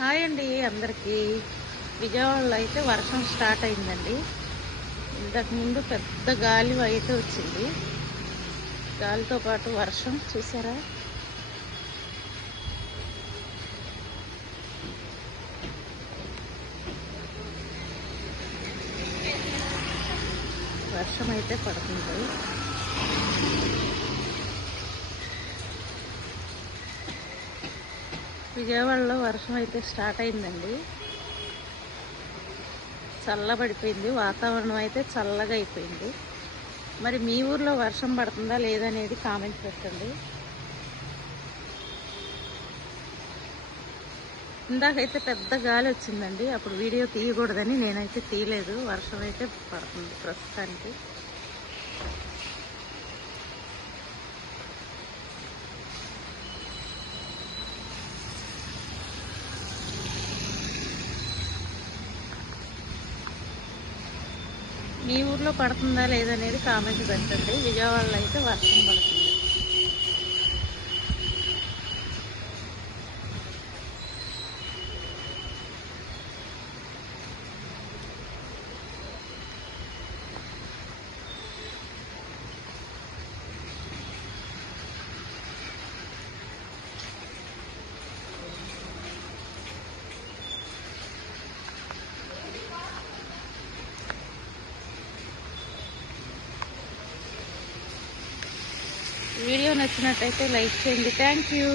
Hi అండి అందరికీ. విజయవాడలో అయితే వర్షం స్టార్ట్ అయిందండి. ఇంతకుముందు పెద్ద గాలి అయితే వచ్చింది. గాలితో పాటు వర్షం చూసారా? వర్షం అయితే పడుతుంది. విజయవాడలో వర్షం అయితే స్టార్ట్ అయిందండి. చల్లబడిపోయింది. వాతావరణం అయితే చల్లగా అయిపోయింది. మరి మీ ఊర్లో వర్షం పడుతుందా లేదనేది కామెంట్ పెట్టండి. ఇందాకైతే పెద్ద గాలి వచ్చిందండి. అప్పుడు వీడియో తీయకూడదని నేనైతే తీయలేదు. వర్షం అయితే పడుతుంది ప్రస్తుతానికి. మీ ఊర్లో పడుతుందా లేదనేది కామెంట్ పెట్టండి. విజయవాడలో అయితే వర్షం పడుతుంది. వీడియో నచ్చినట్టయితే లైక్ చేయండి. Thank you.